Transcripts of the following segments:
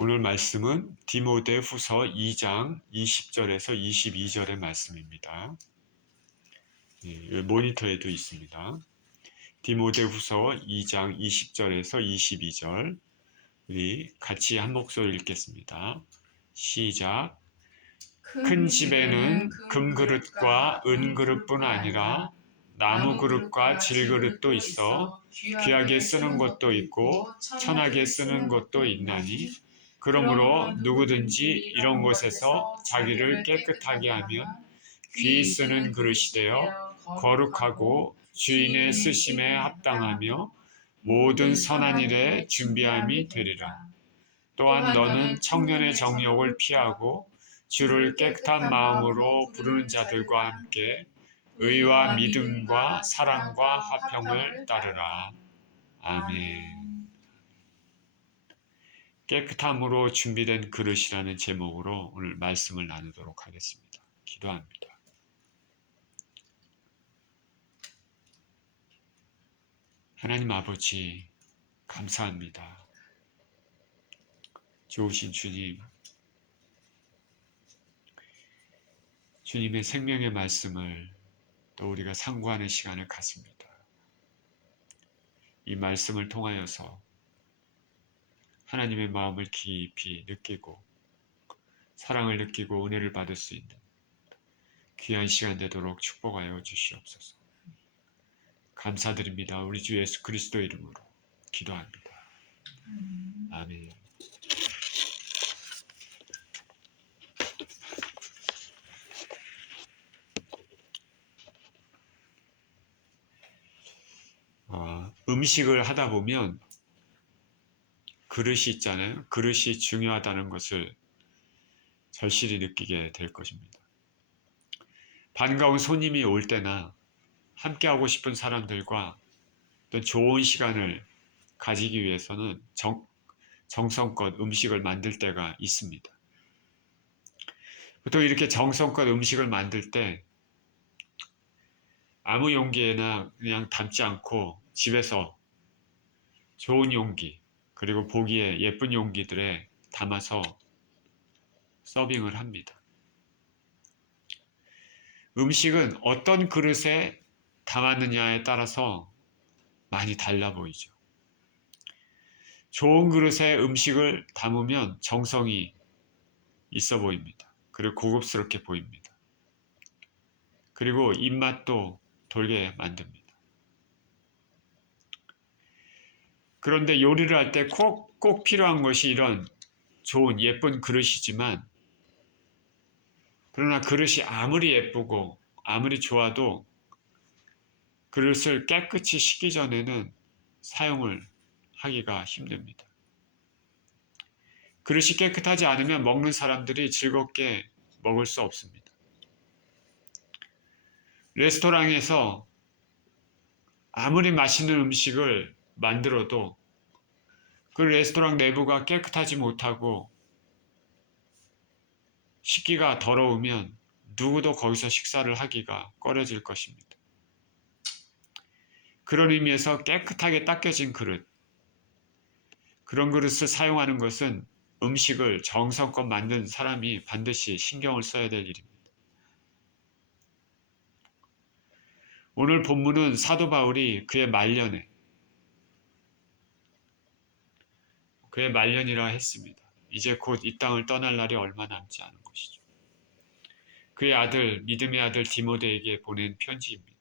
오늘 말씀은 디모데후서 2장 20절에서 22절의 말씀입니다. 모니터에도 있습니다. 디모데후서 2장 20절에서 22절 우리 같이 한 목소리 읽겠습니다. 시작. 큰 집에는 금그릇과 은그릇뿐 아니라 나무그릇과 질그릇도 있어 귀하게 쓰는 것도 있고 천하게 쓰는 것도 있나니 그러므로 누구든지 이런 곳에서 자기를 깨끗하게 하면 귀 쓰는 그릇이 되어 거룩하고 주인의 쓰심에 합당하며 모든 선한 일에 준비함이 되리라. 또한 너는 청년의 정욕을 피하고 주를 깨끗한 마음으로 부르는 자들과 함께 의와 믿음과 사랑과 화평을 따르라. 아멘. 깨끗함으로 준비된 그릇이라는 제목으로 오늘 말씀을 나누도록 하겠습니다. 기도합니다. 하나님 아버지, 감사합니다. 좋으신 주님, 주님의 생명의 말씀을 또 우리가 상고하는 시간을 갖습니다. 이 말씀을 통하여서 하나님의 마음을 깊이 느끼고 사랑을 느끼고 은혜를 받을 수 있는 귀한 시간 되도록 축복하여 주시옵소서. 감사드립니다. 우리 주 예수 그리스도 이름으로 기도합니다. 아멘. 음식을 하다 보면 그릇이 있잖아요. 그릇이 중요하다는 것을 절실히 느끼게 될 것입니다. 반가운 손님이 올 때나 함께하고 싶은 사람들과 또 좋은 시간을 가지기 위해서는 정성껏 음식을 만들 때가 있습니다. 보통 이렇게 정성껏 음식을 만들 때 아무 용기에나 그냥 담지 않고 집에서 좋은 용기 그리고 보기에 예쁜 용기들에 담아서 서빙을 합니다. 음식은 어떤 그릇에 담았느냐에 따라서 많이 달라 보이죠. 좋은 그릇에 음식을 담으면 정성이 있어 보입니다. 그리고 고급스럽게 보입니다. 그리고 입맛도 돌게 만듭니다. 그런데 요리를 할 때 꼭 필요한 것이 이런 좋은 예쁜 그릇이지만 그러나 그릇이 아무리 예쁘고 아무리 좋아도 그릇을 깨끗이 씻기 전에는 사용을 하기가 힘듭니다. 그릇이 깨끗하지 않으면 먹는 사람들이 즐겁게 먹을 수 없습니다. 레스토랑에서 아무리 맛있는 음식을 만들어도 그 레스토랑 내부가 깨끗하지 못하고 식기가 더러우면 누구도 거기서 식사를 하기가 꺼려질 것입니다. 그런 의미에서 깨끗하게 닦여진 그릇, 그런 그릇을 사용하는 것은 음식을 정성껏 만든 사람이 반드시 신경을 써야 될 일입니다. 오늘 본문은 사도 바울이 그의 말년이라 했습니다. 이제 곧 이 땅을 떠날 날이 얼마 남지 않은 것이죠. 그의 아들, 믿음의 아들 디모데에게 보낸 편지입니다.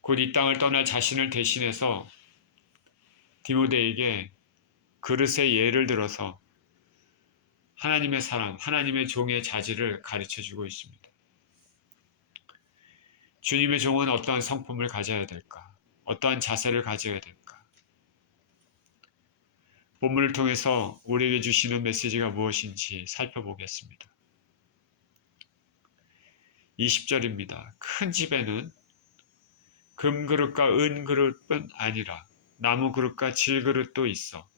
곧 이 땅을 떠날 자신을 대신해서 디모데에게 그릇의 예를 들어서 하나님의 사랑, 하나님의 종의 자질을 가르쳐주고 있습니다. 주님의 종은 어떠한 성품을 가져야 될까? 어떠한 자세를 가져야 될까? 본문을 통해서 우리에게 주시는 메시지가 무엇인지 살펴보겠습니다. 20절입니다. 큰 집에는 금그릇과 은그릇뿐 아니라 나무그릇과 질그릇도 있어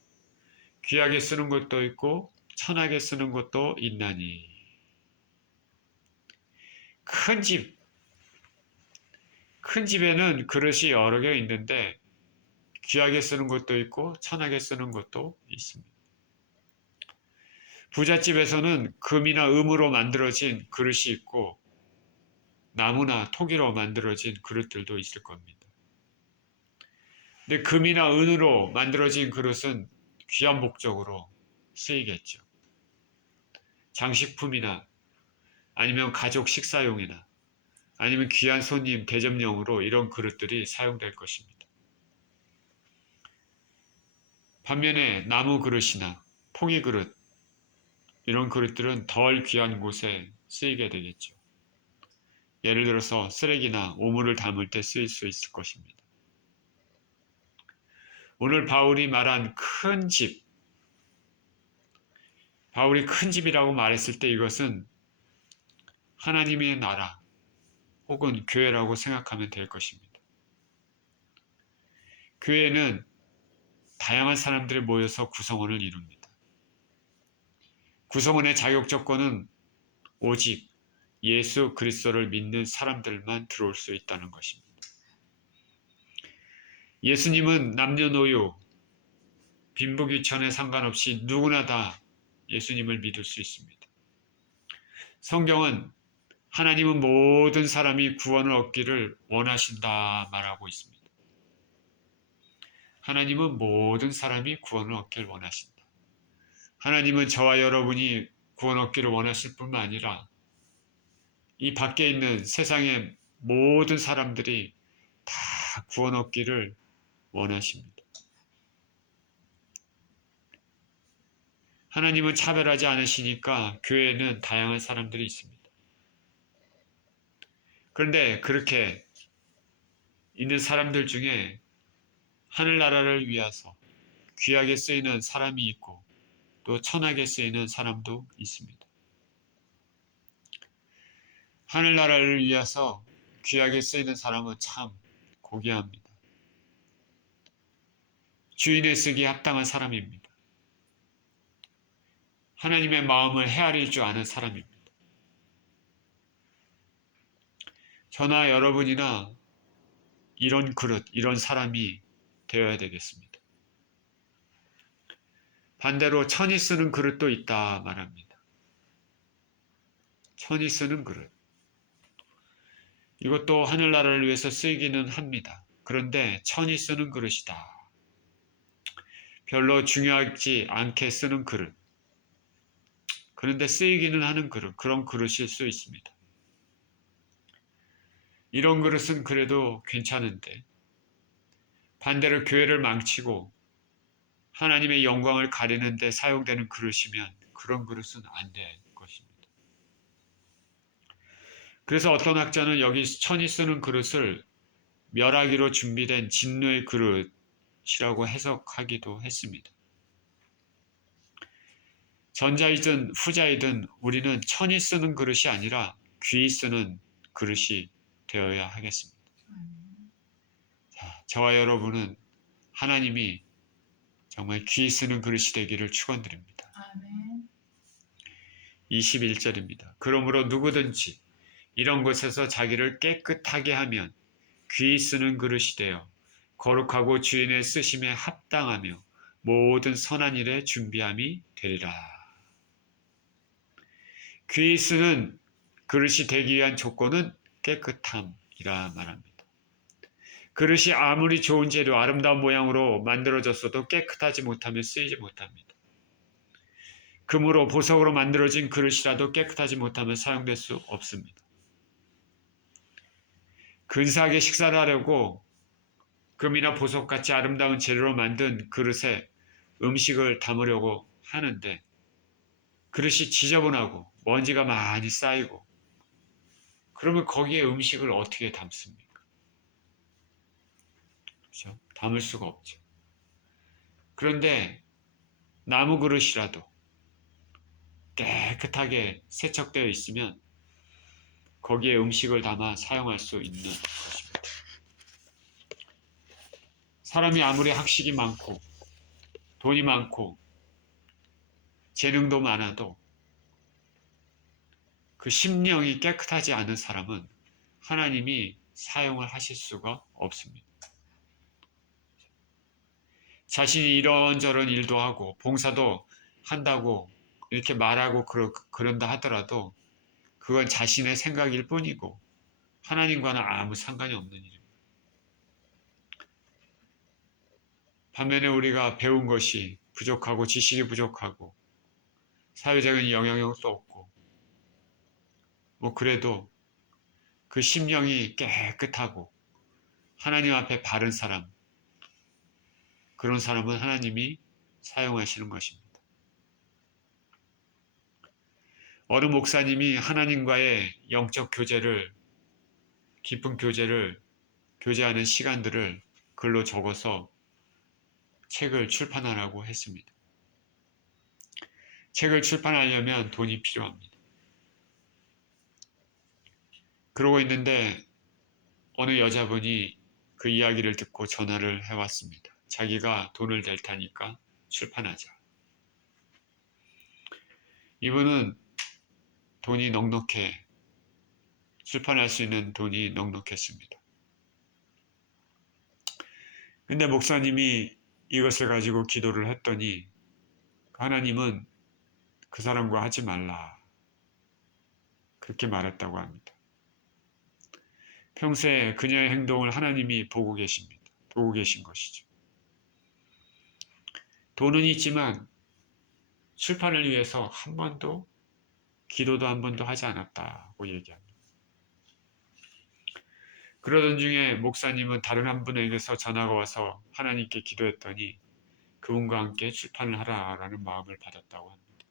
귀하게 쓰는 것도 있고 천하게 쓰는 것도 있나니. 큰 집에는 그릇이 여러 개 있는데 귀하게 쓰는 것도 있고 천하게 쓰는 것도 있습니다. 부잣집에서는 금이나 음으로 만들어진 그릇이 있고 나무나 토기로 만들어진 그릇들도 있을 겁니다. 근데 금이나 은으로 만들어진 그릇은 귀한 목적으로 쓰이겠죠. 장식품이나 아니면 가족 식사용이나 아니면 귀한 손님 대접용으로 이런 그릇들이 사용될 것입니다. 반면에 나무 그릇이나 통이 그릇 이런 그릇들은 덜 귀한 곳에 쓰이게 되겠죠. 예를 들어서 쓰레기나 오물을 담을 때 쓰일 수 있을 것입니다. 오늘 바울이 말한 큰 집, 바울이 큰 집이라고 말했을 때 이것은 하나님의 나라 혹은 교회라고 생각하면 될 것입니다. 교회는 다양한 사람들이 모여서 구성원을 이룹니다. 구성원의 자격 조건은 오직 예수 그리스도를 믿는 사람들만 들어올 수 있다는 것입니다. 예수님은 남녀노소, 빈부귀천에 상관없이 누구나 다 예수님을 믿을 수 있습니다. 성경은 하나님은 모든 사람이 구원을 얻기를 원하신다 말하고 있습니다. 하나님은 모든 사람이 구원을 얻기를 원하신다. 하나님은 저와 여러분이 구원 얻기를 원하실 뿐만 아니라 이 밖에 있는 세상의 모든 사람들이 다 구원 얻기를 원하십니다. 하나님은 차별하지 않으시니까 교회에는 다양한 사람들이 있습니다. 그런데 그렇게 있는 사람들 중에 하늘나라를 위해서 귀하게 쓰이는 사람이 있고 또 천하게 쓰이는 사람도 있습니다. 하늘나라를 위해서 귀하게 쓰이는 사람은 참 고귀합니다. 주인의 쓰기에 합당한 사람입니다. 하나님의 마음을 헤아릴 줄 아는 사람입니다. 저나 여러분이나 이런 그릇, 이런 사람이 되어야 되겠습니다. 반대로 천이 쓰는 그릇도 있다 말합니다. 천이 쓰는 그릇. 이것도 하늘나라를 위해서 쓰이기는 합니다. 그런데 천이 쓰는 그릇이다. 별로 중요하지 않게 쓰는 그릇. 그런데 쓰이기는 하는 그릇, 그런 그릇일 수 있습니다. 이런 그릇은 그래도 괜찮은데 반대로 교회를 망치고 하나님의 영광을 가리는 데 사용되는 그릇이면 그런 그릇은 안 될 것입니다. 그래서 어떤 학자는 여기 천이 쓰는 그릇을 멸하기로 준비된 진노의 그릇이라고 해석하기도 했습니다. 전자이든 후자이든 우리는 천이 쓰는 그릇이 아니라 귀 쓰는 그릇이 되어야 하겠습니다. 자, 저와 여러분은 하나님이 정말 귀 쓰는 그릇이 되기를 축원드립니다. 21절입니다. 그러므로 누구든지 이런 곳에서 자기를 깨끗하게 하면 귀 쓰는 그릇이 되어 거룩하고 주인의 쓰심에 합당하며 모든 선한 일에 준비함이 되리라. 귀 쓰는 그릇이 되기 위한 조건은 깨끗함이라 말합니다. 그릇이 아무리 좋은 재료, 아름다운 모양으로 만들어졌어도 깨끗하지 못하면 쓰이지 못합니다. 금으로, 보석으로 만들어진 그릇이라도 깨끗하지 못하면 사용될 수 없습니다. 근사하게 식사를 하려고 금이나 보석같이 아름다운 재료로 만든 그릇에 음식을 담으려고 하는데 그릇이 지저분하고 먼지가 많이 쌓이고 그러면 거기에 음식을 어떻게 담습니까? 그렇죠? 담을 수가 없죠. 그런데 나무 그릇이라도 깨끗하게 세척되어 있으면 거기에 음식을 담아 사용할 수 있는 것입니다. 사람이 아무리 학식이 많고 돈이 많고 재능도 많아도 그 심령이 깨끗하지 않은 사람은 하나님이 사용을 하실 수가 없습니다. 자신이 이런저런 일도 하고 봉사도 한다고 이렇게 말하고 그런다 하더라도 그건 자신의 생각일 뿐이고 하나님과는 아무 상관이 없는 일입니다. 반면에 우리가 배운 것이 부족하고 지식이 부족하고 사회적인 영향력도 없고 그래도 그 심령이 깨끗하고 하나님 앞에 바른 사람, 그런 사람은 하나님이 사용하시는 것입니다. 어느 목사님이 하나님과의 영적 교제를, 깊은 교제하는 시간들을 글로 적어서 책을 출판하라고 했습니다. 책을 출판하려면 돈이 필요합니다. 그러고 있는데 어느 여자분이 그 이야기를 듣고 전화를 해왔습니다. 자기가 돈을 댈 테니까 출판하자. 이분은 돈이 넉넉해, 출판할 수 있는 돈이 넉넉했습니다. 근데 목사님이 이것을 가지고 기도를 했더니 하나님은 그 사람과 하지 말라, 그렇게 말했다고 합니다. 평소에 그녀의 행동을 하나님이 보고 계십니다. 보고 계신 것이죠. 돈은 있지만 출판을 위해서 한 번도 기도도 한 번도 하지 않았다고 얘기합니다. 그러던 중에 목사님은 다른 한 분에게서 전화가 와서 하나님께 기도했더니 그분과 함께 출판을 하라라는 마음을 받았다고 합니다.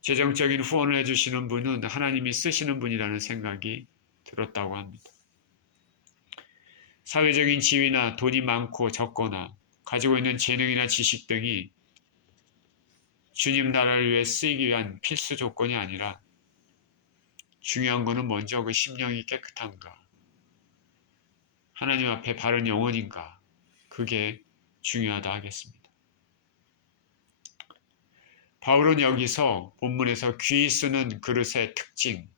재정적인 후원을 해주시는 분은 하나님이 쓰시는 분이라는 생각이 들었다고 합니다. 사회적인 지위나 돈이 많고 적거나 가지고 있는 재능이나 지식 등이 주님 나라를 위해 쓰이기 위한 필수 조건이 아니라 중요한 것은 먼저 그 심령이 깨끗한가, 하나님 앞에 바른 영혼인가, 그게 중요하다 하겠습니다. 바울은 여기서 본문에서 귀 쓰는 그릇의 특징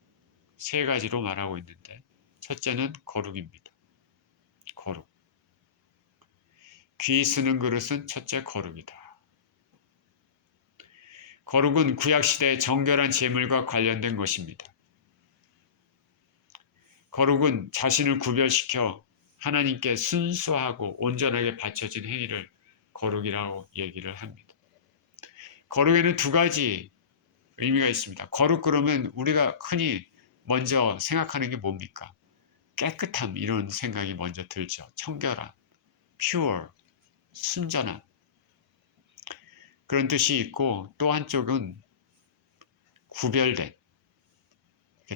세 가지로 말하고 있는데, 첫째는 거룩입니다. 거룩. 귀 쓰는 그릇은 첫째 거룩이다. 거룩은 구약시대의 정결한 제물과 관련된 것입니다. 거룩은 자신을 구별시켜 하나님께 순수하고 온전하게 바쳐진 행위를 거룩이라고 얘기를 합니다. 거룩에는 두 가지 의미가 있습니다. 거룩 그러면 우리가 흔히 먼저 생각하는 게 뭡니까? 깨끗함, 이런 생각이 먼저 들죠. 청결함, pure, 순전함, 그런 뜻이 있고, 또 한쪽은 구별된,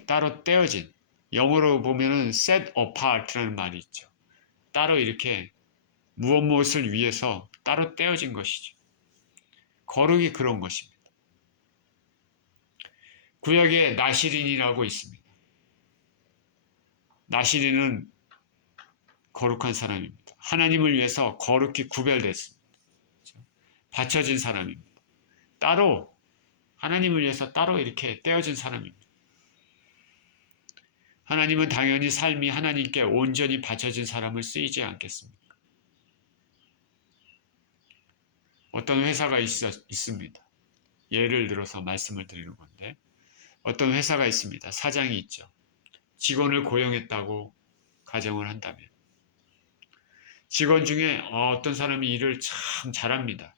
따로 떼어진, 영어로 보면은 set apart라는 말이 있죠. 따로 이렇게 무엇을 위해서 따로 떼어진 것이죠. 거룩이 그런 것입니다. 구약에 나시린이라고 있습니다. 나시린은 거룩한 사람입니다. 하나님을 위해서 거룩히 구별됐습니다. 바쳐진 사람입니다. 따로 하나님을 위해서 따로 이렇게 떼어진 사람입니다. 하나님은 당연히 삶이 하나님께 온전히 바쳐진 사람을 쓰이지 않겠습니까? 어떤 회사가 있습니다. 예를 들어서 말씀을 드리는 건데, 어떤 회사가 있습니다. 사장이 있죠. 직원을 고용했다고 가정을 한다면 직원 중에 어떤 사람이 일을 참 잘합니다.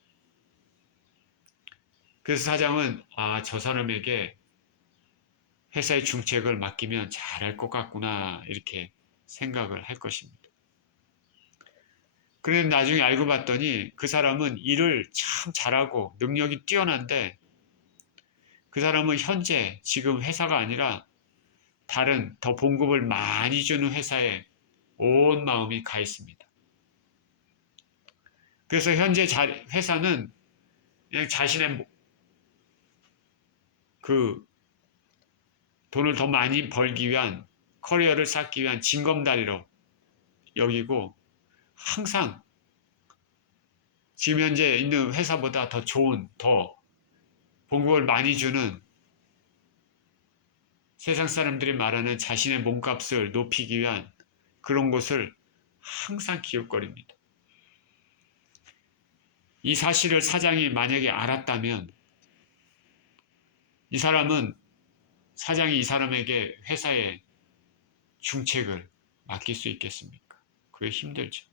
그래서 사장은 저 사람에게 회사의 중책을 맡기면 잘할 것 같구나, 이렇게 생각을 할 것입니다. 그런데 나중에 알고 봤더니 그 사람은 일을 참 잘하고 능력이 뛰어난데, 그 사람은 현재 지금 회사가 아니라 다른 더 봉급을 많이 주는 회사에 온 마음이 가 있습니다. 그래서 현재 회사는 그냥 자신의 그 돈을 더 많이 벌기 위한, 커리어를 쌓기 위한 징검다리로 여기고, 항상 지금 현재 있는 회사보다 더 좋은, 더 봉급을 많이 주는, 세상 사람들이 말하는 자신의 몸값을 높이기 위한 그런 곳을 항상 기웃거립니다. 이 사실을 사장이 만약에 알았다면 이 사람은 사장이 이 사람에게 회사의 중책을 맡길 수 있겠습니까? 그게 힘들죠.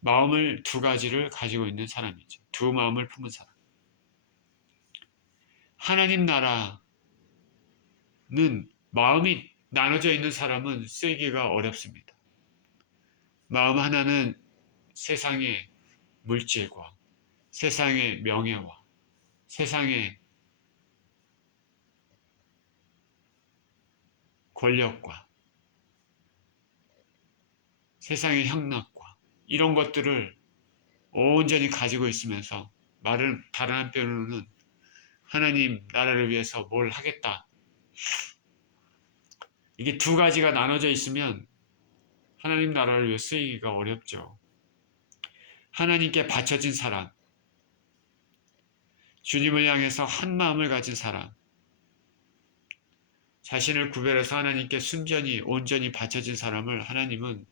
마음을 두 가지를 가지고 있는 사람이죠. 두 마음을 품은 사람. 하나님 나라는 마음이 나눠져 있는 사람은 쓰기가 어렵습니다. 마음 하나는 세상의 물질과 세상의 명예와 세상의 권력과 세상의 향락과 이런 것들을 온전히 가지고 있으면서 말은 다른 한편으로는 하나님 나라를 위해서 뭘 하겠다. 이게 두 가지가 나눠져 있으면 하나님 나라를 위해 쓰이기가 어렵죠. 하나님께 바쳐진 사람, 주님을 향해서 한 마음을 가진 사람, 자신을 구별해서 하나님께 순전히 온전히 바쳐진 사람을 하나님은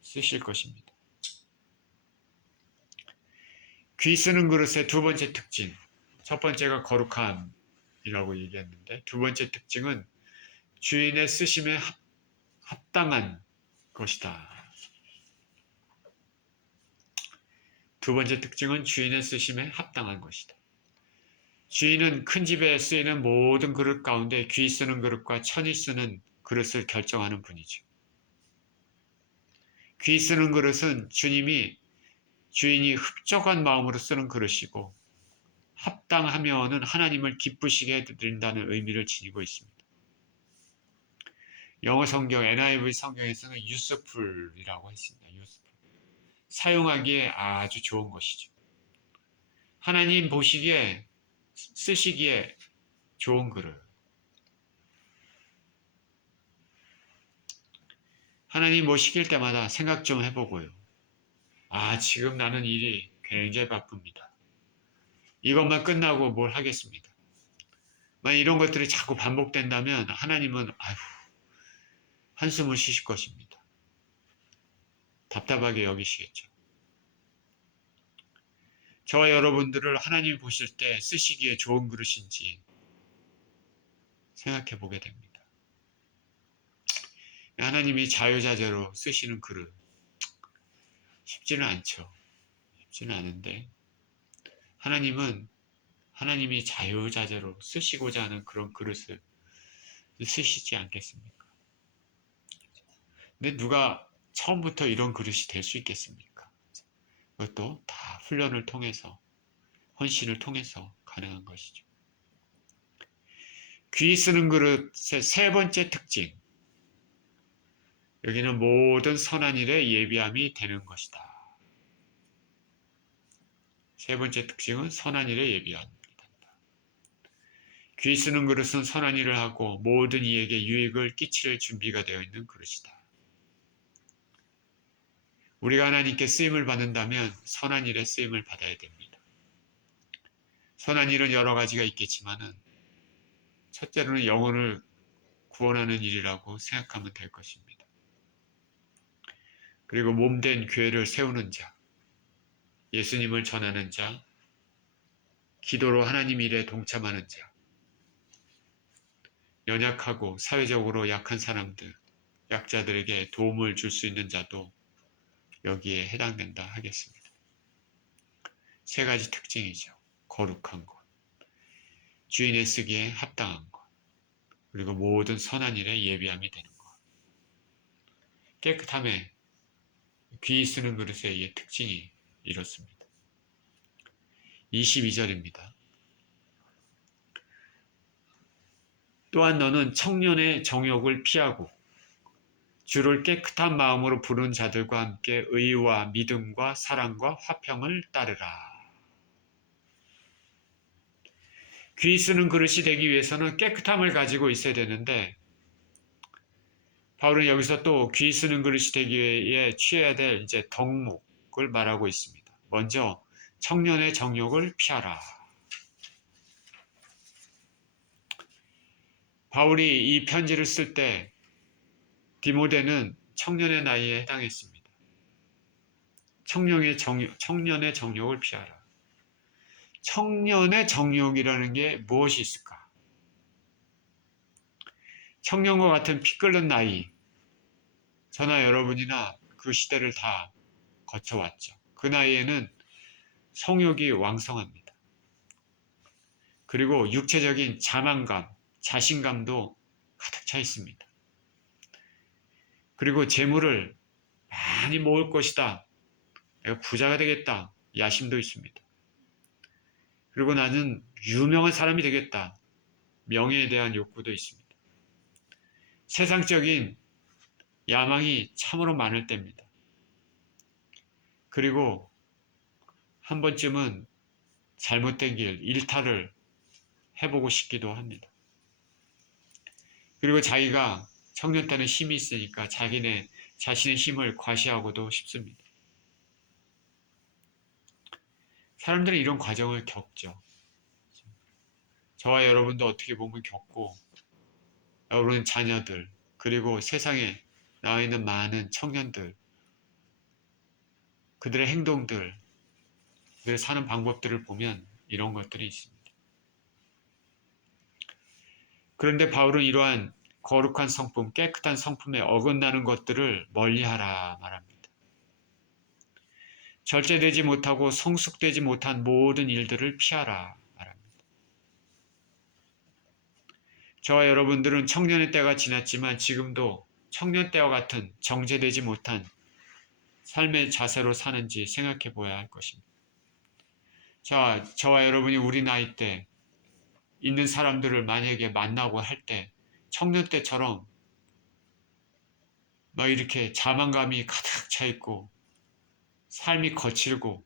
쓰실 것입니다. 귀 쓰는 그릇의 두 번째 특징, 첫 번째가 거룩함이라고 얘기했는데 두 번째 특징은 주인의 쓰심에 합당한 것이다. 두 번째 특징은 주인의 쓰심에 합당한 것이다. 주인은 큰 집에 쓰이는 모든 그릇 가운데 귀 쓰는 그릇과 천이 쓰는 그릇을 결정하는 분이죠. 귀 쓰는 그릇은 주인이 흡족한 마음으로 쓰는 그릇이고 합당하면은 하나님을 기쁘시게 해드린다는 의미를 지니고 있습니다. 영어 성경 NIV 성경에서는 useful이라고 했습니다. useful. 사용하기에 아주 좋은 것이죠. 하나님 보시기에 쓰시기에 좋은 그릇. 하나님 뭐 시킬 때마다 생각 좀 해보고요. 지금 나는 일이 굉장히 바쁩니다. 이것만 끝나고 뭘 하겠습니다. 만약 이런 것들이 자꾸 반복된다면 하나님은 한숨을 쉬실 것입니다. 답답하게 여기시겠죠. 저와 여러분들을 하나님이 보실 때 쓰시기에 좋은 그릇인지 생각해 보게 됩니다. 하나님이 자유자재로 쓰시는 그릇 쉽지는 않죠. 쉽지는 않은데 하나님이 자유자재로 쓰시고자 하는 그런 그릇을 쓰시지 않겠습니까? 근데 누가 처음부터 이런 그릇이 될 수 있겠습니까? 그것도 다 훈련을 통해서 헌신을 통해서 가능한 것이죠. 귀 쓰는 그릇의 세 번째 특징, 여기는 모든 선한 일에 예비함이 되는 것이다. 세 번째 특징은 선한 일에 예비함이 된다. 귀 쓰는 그릇은 선한 일을 하고 모든 이에게 유익을 끼칠 준비가 되어 있는 그릇이다. 우리가 하나님께 쓰임을 받는다면 선한 일에 쓰임을 받아야 됩니다. 선한 일은 여러 가지가 있겠지만은 첫째로는 영혼을 구원하는 일이라고 생각하면 될 것입니다. 그리고 몸된 교회를 세우는 자, 예수님을 전하는 자, 기도로 하나님 일에 동참하는 자, 연약하고 사회적으로 약한 사람들, 약자들에게 도움을 줄 수 있는 자도 여기에 해당된다 하겠습니다. 세 가지 특징이죠. 거룩한 것, 주인의 쓰기에 합당한 것, 그리고 모든 선한 일에 예비함이 되는 것. 깨끗함에 귀 쓰는 그릇의 이 특징이 이렇습니다. 22절입니다. 또한 너는 청년의 정욕을 피하고 주를 깨끗한 마음으로 부르는 자들과 함께 의와 믿음과 사랑과 화평을 따르라. 귀 쓰는 그릇이 되기 위해서는 깨끗함을 가지고 있어야 되는데 바울은 여기서 또 귀 쓰는 그릇이 되기 위해 취해야 될 이제 덕목을 말하고 있습니다. 먼저 청년의 정욕을 피하라. 바울이 이 편지를 쓸 때 디모데는 청년의 나이에 해당했습니다. 청년의 정욕을 피하라. 청년의 정욕이라는 게 무엇이 있을까? 청년과 같은 피 끓는 나이, 저나 여러분이나 그 시대를 다 거쳐왔죠. 그 나이에는 성욕이 왕성합니다. 그리고 육체적인 자만감, 자신감도 가득 차 있습니다. 그리고 재물을 많이 모을 것이다. 내가 부자가 되겠다. 야심도 있습니다. 그리고 나는 유명한 사람이 되겠다. 명예에 대한 욕구도 있습니다. 세상적인 야망이 참으로 많을 때입니다. 그리고 한 번쯤은 잘못된 길, 일탈을 해보고 싶기도 합니다. 그리고 자기가 청년 때는 힘이 있으니까 자신의 힘을 과시하고도 싶습니다. 사람들은 이런 과정을 겪죠. 저와 여러분도 어떻게 보면 겪고, 여러분 자녀들, 그리고 세상에 나와 있는 많은 청년들, 그들의 행동들, 그들의 사는 방법들을 보면 이런 것들이 있습니다. 그런데 바울은 이러한 거룩한 성품, 깨끗한 성품에 어긋나는 것들을 멀리하라 말합니다. 절제되지 못하고 성숙되지 못한 모든 일들을 피하라 말합니다. 저와 여러분들은 청년의 때가 지났지만 지금도 청년 때와 같은 정제되지 못한 삶의 자세로 사는지 생각해 보아야 할 것입니다. 자, 저와 여러분이 우리 나이 때 있는 사람들을 만약에 만나고 할 때 청년 때처럼 막 이렇게 자만감이 가득 차 있고 삶이 거칠고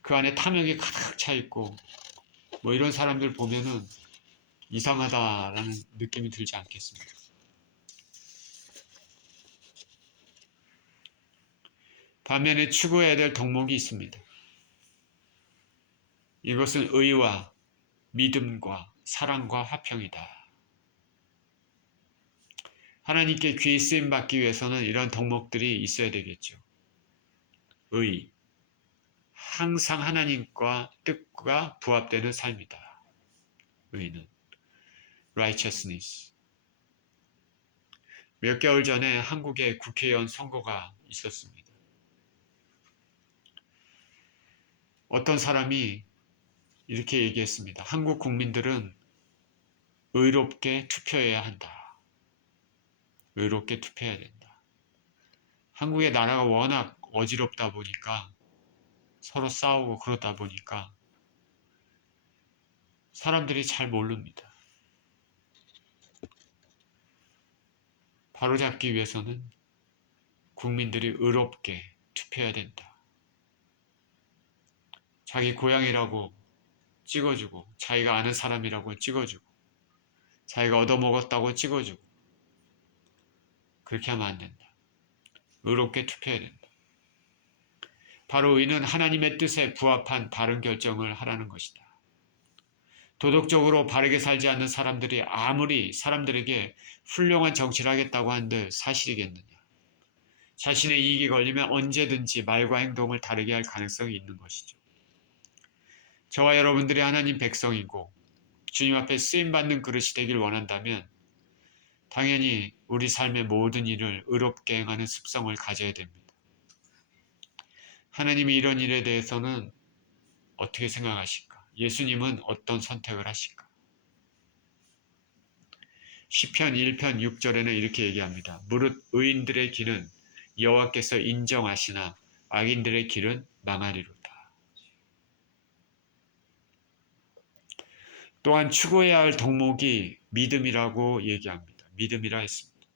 그 안에 탐욕이 가득 차 있고 뭐 이런 사람들 보면은 이상하다라는 느낌이 들지 않겠습니까? 반면에 추구해야 될 덕목이 있습니다. 이것은 의와 믿음과 사랑과 화평이다. 하나님께 귀히 쓰임 받기 위해서는 이런 덕목들이 있어야 되겠죠. 의, 항상 하나님과 뜻과 부합되는 삶이다. 의는 righteousness. 몇 개월 전에 한국에 국회의원 선거가 있었습니다. 어떤 사람이 이렇게 얘기했습니다. 한국 국민들은 의롭게 투표해야 한다. 의롭게 투표해야 된다. 한국의 나라가 워낙 어지럽다 보니까 서로 싸우고 그러다 보니까 사람들이 잘 모릅니다. 바로잡기 위해서는 국민들이 의롭게 투표해야 된다. 자기 고향이라고 찍어주고 자기가 아는 사람이라고 찍어주고 자기가 얻어먹었다고 찍어주고 그렇게 하면 안 된다. 의롭게 투표해야 된다. 바로 의는 하나님의 뜻에 부합한 바른 결정을 하라는 것이다. 도덕적으로 바르게 살지 않는 사람들이 아무리 사람들에게 훌륭한 정치를 하겠다고 한들 사실이겠느냐. 자신의 이익이 걸리면 언제든지 말과 행동을 다르게 할 가능성이 있는 것이죠. 저와 여러분들이 하나님 백성이고 주님 앞에 쓰임받는 그릇이 되길 원한다면 당연히 우리 삶의 모든 일을 의롭게 행하는 습성을 가져야 됩니다. 하나님이 이런 일에 대해서는 어떻게 생각하실까? 예수님은 어떤 선택을 하실까? 시편 1편 6절에는 이렇게 얘기합니다. 무릇 의인들의 길은 여호와께서 인정하시나 악인들의 길은 망하리로다. 또한 추구해야 할 덕목이 믿음이라고 얘기합니다. 믿음이라 했습니다.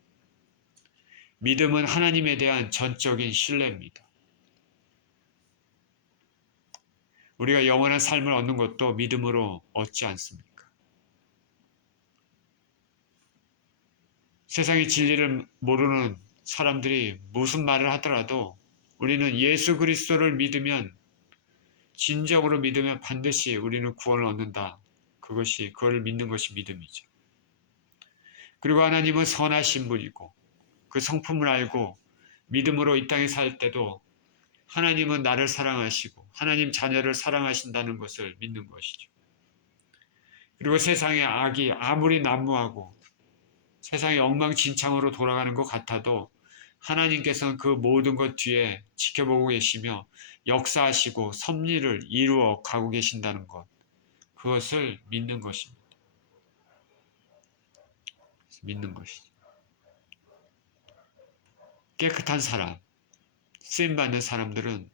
믿음은 하나님에 대한 전적인 신뢰입니다. 우리가 영원한 삶을 얻는 것도 믿음으로 얻지 않습니까? 세상의 진리를 모르는 사람들이 무슨 말을 하더라도 우리는 예수 그리스도를 믿으면 진정으로 믿으면 반드시 우리는 구원을 얻는다. 그걸 믿는 것이 믿음이죠. 그리고 하나님은 선하신 분이고 그 성품을 알고 믿음으로 이 땅에 살 때도 하나님은 나를 사랑하시고 하나님 자녀를 사랑하신다는 것을 믿는 것이죠. 그리고 세상의 악이 아무리 난무하고 세상이 엉망진창으로 돌아가는 것 같아도 하나님께서는 그 모든 것 뒤에 지켜보고 계시며 역사하시고 섭리를 이루어 가고 계신다는 것, 그것을 믿는 것입니다. 믿는 것이죠. 깨끗한 사람, 쓰임받는 사람들은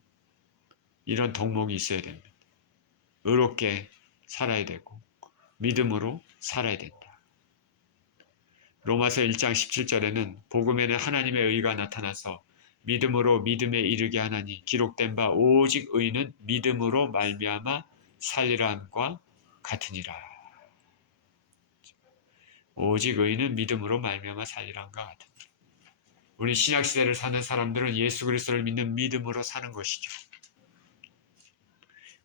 이런 덕목이 있어야 됩니다. 의롭게 살아야 되고 믿음으로 살아야 된다. 로마서 1장 17절에는 복음에는 하나님의 의가 나타나서 믿음으로 믿음에 이르게 하나니 기록된 바 오직 의는 믿음으로 말미암아 살리라 함과 같으니라. 오직 의는 믿음으로 말미암아 살리라 함과 같으니라. 우리 신약시대를 사는 사람들은 예수 그리스도를 믿는 믿음으로 사는 것이죠.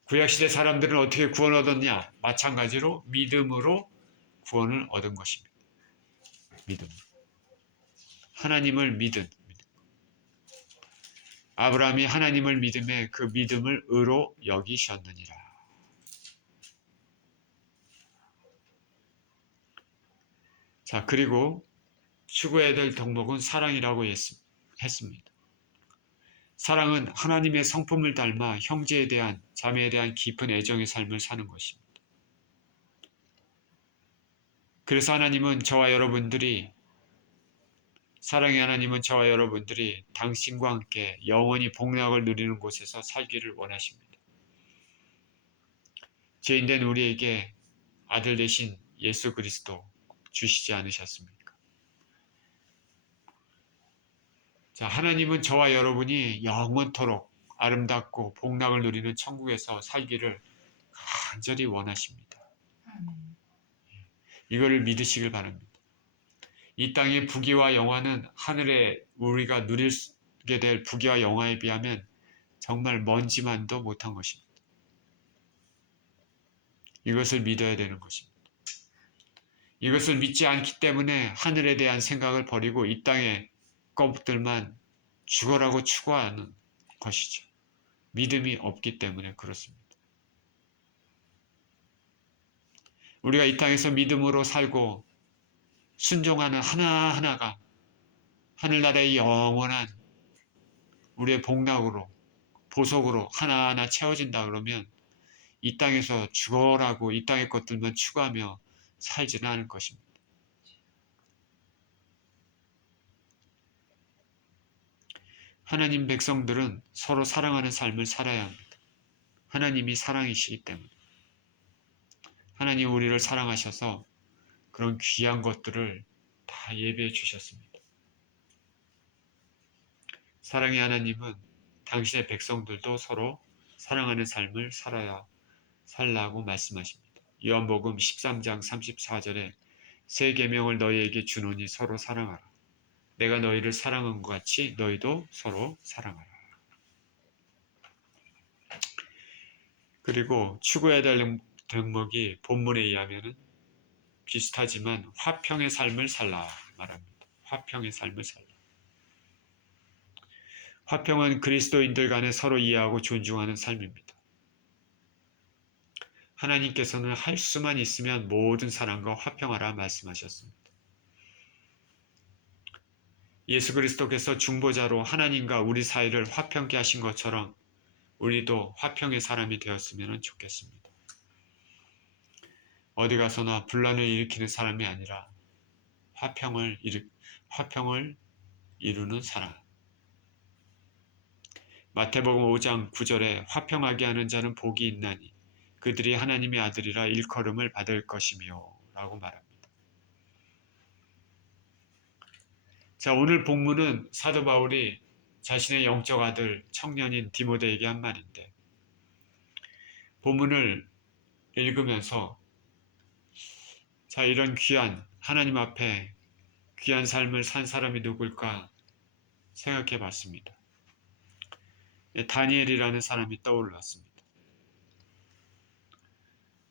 구약시대 사람들은 어떻게 구원 얻었냐? 마찬가지로 믿음으로 구원을 얻은 것입니다. 믿음. 하나님을 믿은. 아브라함이 하나님을 믿음에 그 믿음을 의로 여기셨느니라. 자, 그리고 추구해야 될 덕목은 사랑이라고 했습니다. 사랑은 하나님의 성품을 닮아 형제에 대한, 자매에 대한 깊은 애정의 삶을 사는 것입니다. 그래서 사랑의 하나님은 저와 여러분들이 당신과 함께 영원히 복락을 누리는 곳에서 살기를 원하십니다. 죄인된 우리에게 아들 되신 예수 그리스도 주시지 않으셨습니까? 자, 하나님은 저와 여러분이 영원토록 아름답고 복락을 누리는 천국에서 살기를 간절히 원하십니다. 이거를 믿으시길 바랍니다. 이 땅의 부귀와 영화는 하늘에 우리가 누리게 될 부귀와 영화에 비하면 정말 먼지만도 못한 것입니다. 이것을 믿어야 되는 것입니다. 이것을 믿지 않기 때문에 하늘에 대한 생각을 버리고 이 땅의 것들만 죽어라고 추구하는 것이죠. 믿음이 없기 때문에 그렇습니다. 우리가 이 땅에서 믿음으로 살고 순종하는 하나하나가 하늘나라의 영원한 우리의 복락으로, 보석으로 하나하나 채워진다 그러면 이 땅에서 죽어라고 이 땅의 것들만 추구하며 살지는 않을 것입니다. 하나님 백성들은 서로 사랑하는 삶을 살아야 합니다. 하나님이 사랑이시기 때문에. 하나님 우리를 사랑하셔서 그런 귀한 것들을 다 예배해 주셨습니다. 사랑의 하나님은 당신의 백성들도 서로 사랑하는 삶을 살라고 말씀하십니다. 요한복음 13장 34절에 새 계명을 너희에게 주노니 서로 사랑하라. 내가 너희를 사랑한 것 같이 너희도 서로 사랑하라. 그리고 추구해야 될 덕목이 본문에 의하면 비슷하지만 화평의 삶을 살라 말합니다. 화평의 삶을 살라. 화평은 그리스도인들 간에 서로 이해하고 존중하는 삶입니다. 하나님께서는 할 수만 있으면 모든 사람과 화평하라 말씀하셨습니다. 예수 그리스도께서 중보자로 하나님과 우리 사이를 화평케 하신 것처럼 우리도 화평의 사람이 되었으면 좋겠습니다. 어디 가서나 분란을 일으키는 사람이 아니라 화평을 이루는 사람. 마태복음 5장 9절에 화평하게 하는 자는 복이 있나니 그들이 하나님의 아들이라 일컬음을 받을 것이며 라고 말합니다. 자, 오늘 본문은 사도 바울이 자신의 영적 아들 청년인 디모데에게 한 말인데 본문을 읽으면서 자, 이런 귀한 하나님 앞에 귀한 삶을 산 사람이 누굴까 생각해 봤습니다. 다니엘이라는 사람이 떠올랐습니다.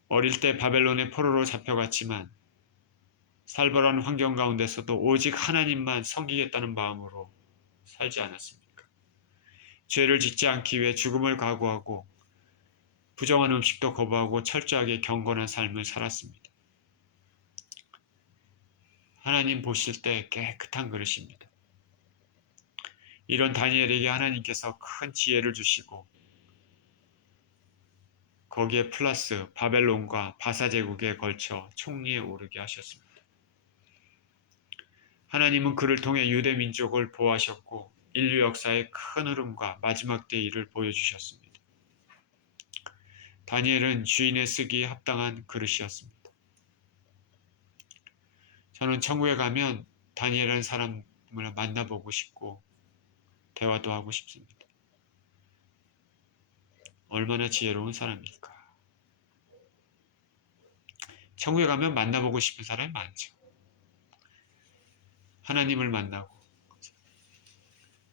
어릴 때 바벨론의 포로로 잡혀갔지만 살벌한 환경 가운데서도 오직 하나님만 섬기겠다는 마음으로 살지 않았습니까? 죄를 짓지 않기 위해 죽음을 각오하고 부정한 음식도 거부하고 철저하게 경건한 삶을 살았습니다. 하나님 보실 때 깨끗한 그릇입니다. 이런 다니엘에게 하나님께서 큰 지혜를 주시고 거기에 플러스 바벨론과 바사 제국에 걸쳐 총리에 오르게 하셨습니다. 하나님은 그를 통해 유대 민족을 보호하셨고 인류 역사의 큰 흐름과 마지막 때의 일을 보여주셨습니다. 다니엘은 주인의 쓰기에 합당한 그릇이었습니다. 저는 천국에 가면 다니엘이라는 사람을 만나보고 싶고 대화도 하고 싶습니다. 얼마나 지혜로운 사람일까. 천국에 가면 만나보고 싶은 사람이 많죠. 하나님을 만나고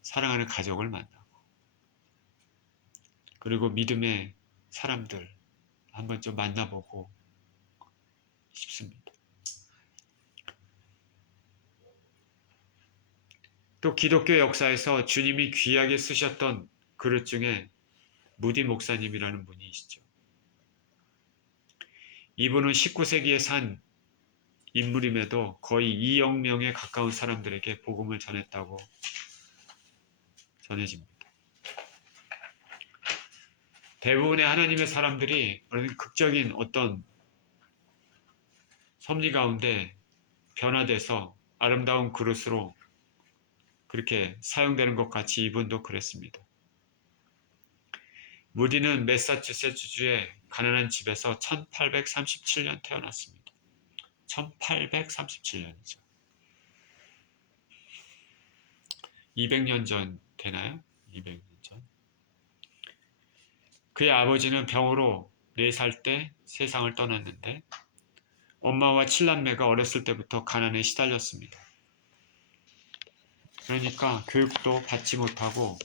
사랑하는 가족을 만나고 그리고 믿음의 사람들 한번 좀 만나보고 싶습니다. 또 기독교 역사에서 주님이 귀하게 쓰셨던 그릇 중에 무디 목사님이라는 분이 있죠. 이분은 19세기에 산 인물임에도 거의 2억 명에 가까운 사람들에게 복음을 전했다고 전해집니다. 대부분의 하나님의 사람들이 극적인 어떤 섭리 가운데 변화돼서 아름다운 그릇으로 그렇게 사용되는 것 같이 이분도 그랬습니다. 무디는 매사추세츠주의 가난한 집에서 1837년 태어났습니다. 1837년이죠. 200년 전 되나요? 200년 전. 그의 아버지는 병으로 4살 때 세상을 떠났는데 엄마와 7남매가 어렸을 때부터 가난에 시달렸습니다. 그러니까 교육도 받지 못하고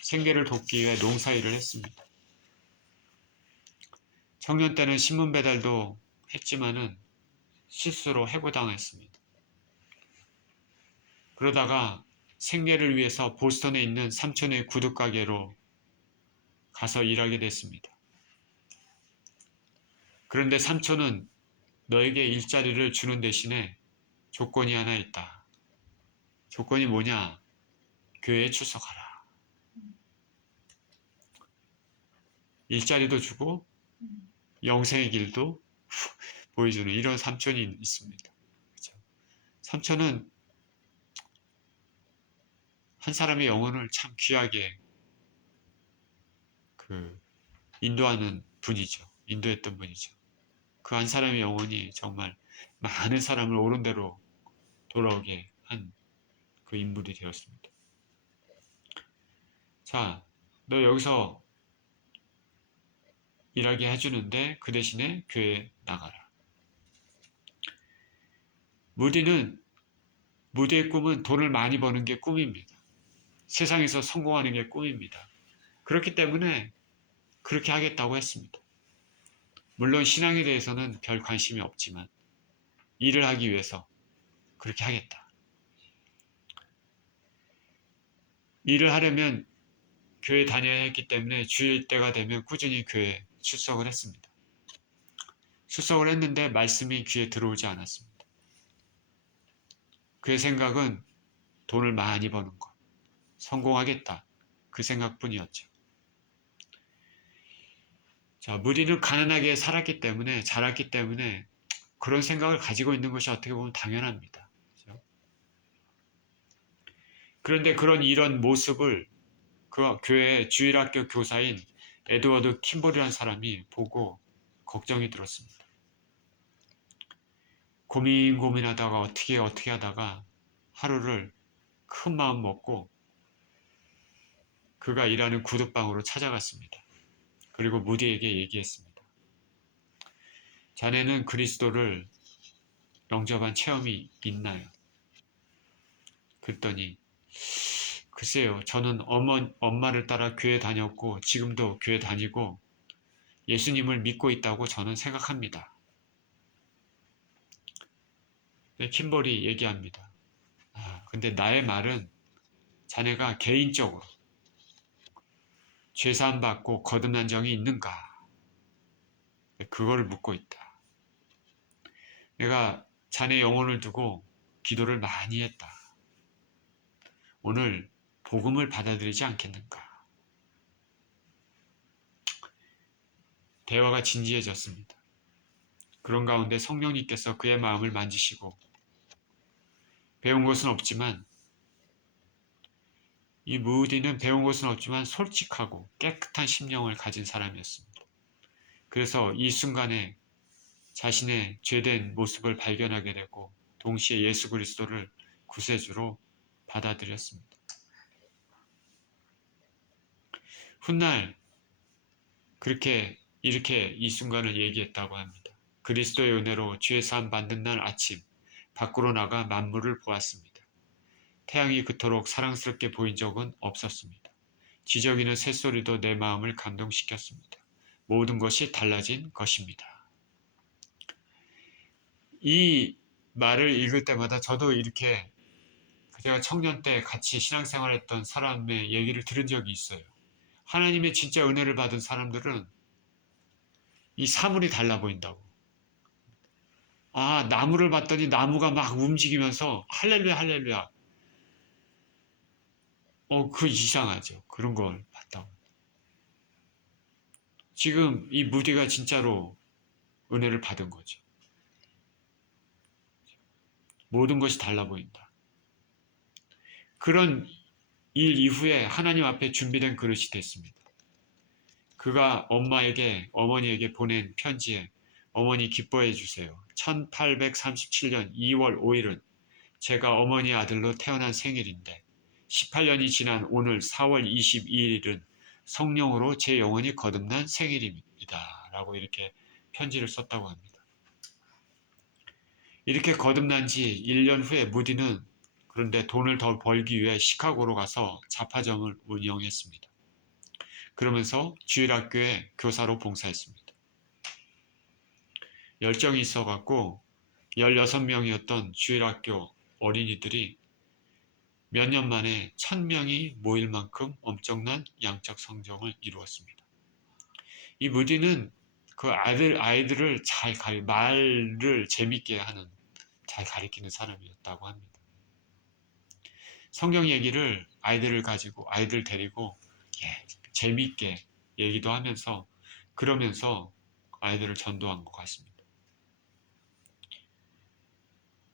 생계를 돕기 위해 농사일을 했습니다. 청년 때는 신문 배달도 했지만은 실수로 해고당했습니다. 그러다가 생계를 위해서 보스턴에 있는 삼촌의 구두가게로 가서 일하게 됐습니다. 그런데 삼촌은 너에게 일자리를 주는 대신에 조건이 하나 있다. 조건이 뭐냐? 교회에 출석하라. 일자리도 주고 영생의 길도 보여주는 이런 삼촌이 있습니다. 그렇죠? 삼촌은 한 사람의 영혼을 참 귀하게 인도하는 분이죠. 인도했던 분이죠. 그 한 사람의 영혼이 정말 많은 사람을 옳은 대로 돌아오게 한 그 인물이 되었습니다. 자, 너 여기서 일하게 해주는데 그 대신에 교회에 나가라. 무디의 꿈은 돈을 많이 버는 게 꿈입니다. 세상에서 성공하는 게 꿈입니다. 그렇기 때문에 그렇게 하겠다고 했습니다. 물론 신앙에 대해서는 별 관심이 없지만 일을 하기 위해서 그렇게 하겠다. 일을 하려면 교회 다녀야 했기 때문에 주일 때가 되면 꾸준히 교회에 출석을 했습니다. 출석을 했는데 말씀이 귀에 들어오지 않았습니다. 그의 생각은 돈을 많이 버는 것, 성공하겠다. 그 생각뿐이었죠. 자, 무디는 가난하게 살았기 때문에, 자랐기 때문에 그런 생각을 가지고 있는 것이 어떻게 보면 당연합니다. 그렇죠? 그런데 이런 모습을 그 교회의 주일학교 교사인 에드워드 킴볼이라는 사람이 보고 걱정이 들었습니다. 고민하다가 어떻게 하다가 하루를 큰 마음 먹고 그가 일하는 구두방으로 찾아갔습니다. 그리고 무디에게 얘기했습니다. 자네는 그리스도를 영접한 체험이 있나요? 그랬더니 글쎄요, 저는 엄마를 따라 교회 다녔고 지금도 교회 다니고 예수님을 믿고 있다고 저는 생각합니다. 네, 킴볼이 얘기합니다. 근데 나의 말은 자네가 개인적으로 죄사함 받고 거듭난 적이 있는가? 그거를 묻고 있다. 내가 자네 영혼을 두고 기도를 많이 했다. 오늘 복음을 받아들이지 않겠는가? 대화가 진지해졌습니다. 그런 가운데 성령님께서 그의 마음을 만지시고 배운 것은 없지만 이 무디는 배운 것은 없지만 솔직하고 깨끗한 심령을 가진 사람이었습니다. 그래서 이 순간에 자신의 죄된 모습을 발견하게 되고 동시에 예수 그리스도를 구세주로 받아들였습니다. 훗날 이렇게 이 순간을 얘기했다고 합니다. 그리스도의 은혜로 죄 사함 받는 날 아침 밖으로 나가 만물을 보았습니다. 태양이 그토록 사랑스럽게 보인 적은 없었습니다. 지저귀는 새소리도 내 마음을 감동시켰습니다. 모든 것이 달라진 것입니다. 이 말을 읽을 때마다 저도 이렇게 제가 청년 때 같이 신앙생활했던 사람의 얘기를 들은 적이 있어요. 하나님의 진짜 은혜를 받은 사람들은 이 사물이 달라 보인다고. 아, 나무를 봤더니 나무가 막 움직이면서 할렐루야 할렐루야. 그 이상하죠. 그런 걸 봤다고. 지금 이 무디가 진짜로 은혜를 받은 거죠. 모든 것이 달라 보인다. 그런 일 이후에 하나님 앞에 준비된 그릇이 됐습니다. 그가 어머니에게 보낸 편지에 어머니 기뻐해 주세요. 1837년 2월 5일은 제가 어머니 아들로 태어난 생일인데 18년이 지난 오늘 4월 22일은 성령으로 제 영혼이 거듭난 생일입니다. 라고 이렇게 편지를 썼다고 합니다. 이렇게 거듭난 지 1년 후에 무디는 그런데 돈을 더 벌기 위해 시카고로 가서 잡화점을 운영했습니다. 그러면서 주일학교에 교사로 봉사했습니다. 열정이 있어갖고 16명이었던 주일학교 어린이들이 몇 년 만에 1000명이 모일 만큼 엄청난 양적 성장을 이루었습니다. 이 무디는 그 아이들을 말을 재밌게 하는, 잘 가리키는 사람이었다고 합니다. 성경 얘기를 아이들 데리고 재밌게 얘기도 하면서 그러면서 아이들을 전도한 것 같습니다.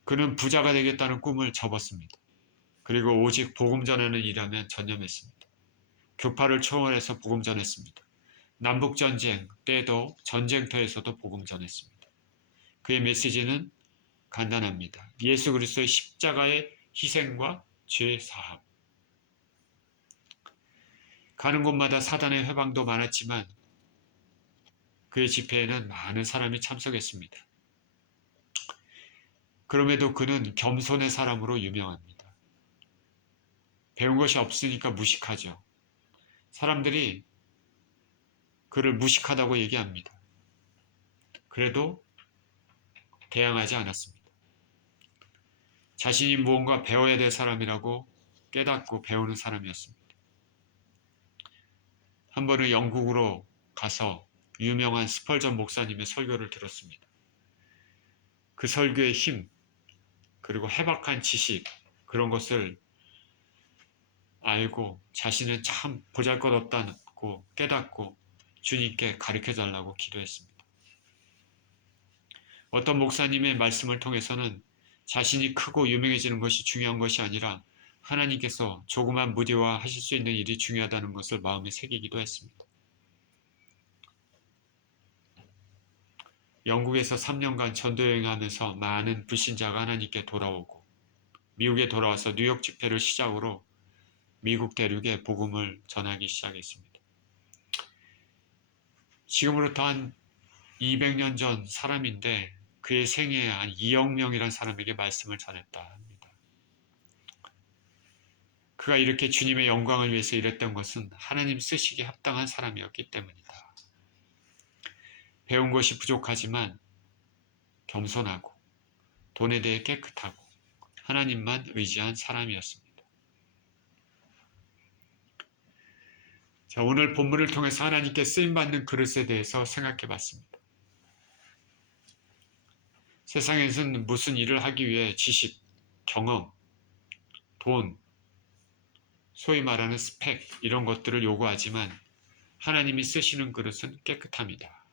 그는 부자가 되겠다는 꿈을 접었습니다. 그리고 오직 복음 전하는 일하면 전념했습니다. 교파를 초월해서 복음 전했습니다. 남북전쟁 때도 전쟁터에서도 복음 전했습니다. 그의 메시지는 간단합니다. 예수 그리스도의 십자가의 희생과 죄 사함. 가는 곳마다 사단의 회방도 많았지만 그의 집회에는 많은 사람이 참석했습니다. 그럼에도 그는 겸손의 사람으로 유명합니다. 배운 것이 없으니까 무식하죠. 사람들이 그를 무식하다고 얘기합니다. 그래도 대항하지 않았습니다. 자신이 무언가 배워야 될 사람이라고 깨닫고 배우는 사람이었습니다. 한 번은 영국으로 가서 유명한 스펄전 목사님의 설교를 들었습니다. 그 설교의 힘, 그리고 해박한 지식, 그런 것을 알고 자신은 참 보잘것없다고 깨닫고 주님께 가르쳐달라고 기도했습니다. 어떤 목사님의 말씀을 통해서는 자신이 크고 유명해지는 것이 중요한 것이 아니라 하나님께서 조그만 무디와 하실 수 있는 일이 중요하다는 것을 마음에 새기기도 했습니다. 영국에서 3년간 전도여행하면서 많은 불신자가 하나님께 돌아오고 미국에 돌아와서 뉴욕 집회를 시작으로 미국 대륙에 복음을 전하기 시작했습니다. 지금으로부터 한 200년 전 사람인데 그의 생애에 한 2억 명이라는 사람에게 말씀을 전했다 합니다. 그가 이렇게 주님의 영광을 위해서 일했던 것은 하나님 쓰시기에 합당한 사람이었기 때문이다. 배운 것이 부족하지만 겸손하고 돈에 대해 깨끗하고 하나님만 의지한 사람이었습니다. 자, 오늘 본문을 통해서 하나님께 쓰임받는 그릇에 대해서 생각해 봤습니다. 세상에서는 무슨 일을 하기 위해 지식, 경험, 돈, 소위 말하는 스펙 이런 것들을 요구하지만 하나님이 쓰시는 그릇은 깨끗합니다.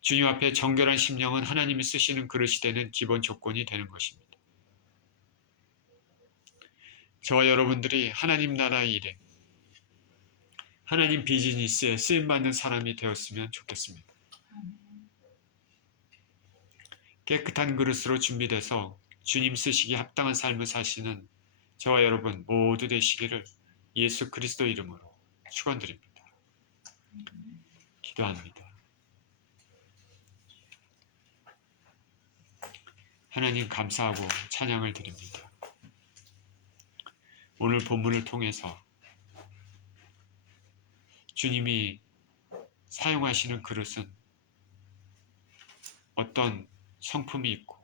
주님 앞에 정결한 심령은 하나님이 쓰시는 그릇이 되는 기본 조건이 되는 것입니다. 저와 여러분들이 하나님 나라의 일에, 하나님 비즈니스에 쓰임받는 사람이 되었으면 좋겠습니다. 깨끗한 그릇으로 준비돼서 주님 쓰시기에 합당한 삶을 사시는 저와 여러분 모두 되시기를 예수 그리스도 이름으로 축원드립니다. 기도합니다. 하나님 감사하고 찬양을 드립니다. 오늘 본문을 통해서 주님이 사용하시는 그릇은 어떤 성품이 있고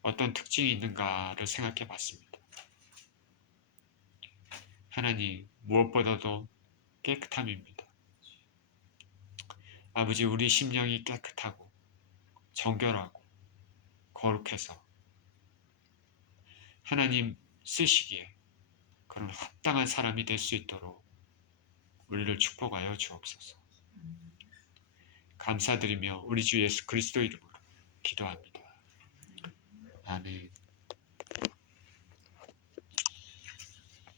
어떤 특징이 있는가를 생각해 봤습니다. 하나님, 무엇보다도 깨끗함입니다. 아버지, 우리 심령이 깨끗하고 정결하고 거룩해서 하나님 쓰시기에 그런 합당한 사람이 될 수 있도록 우리를 축복하여 주옵소서. 감사드리며 우리 주 예수 그리스도 이름으로 기도합니다. 아멘.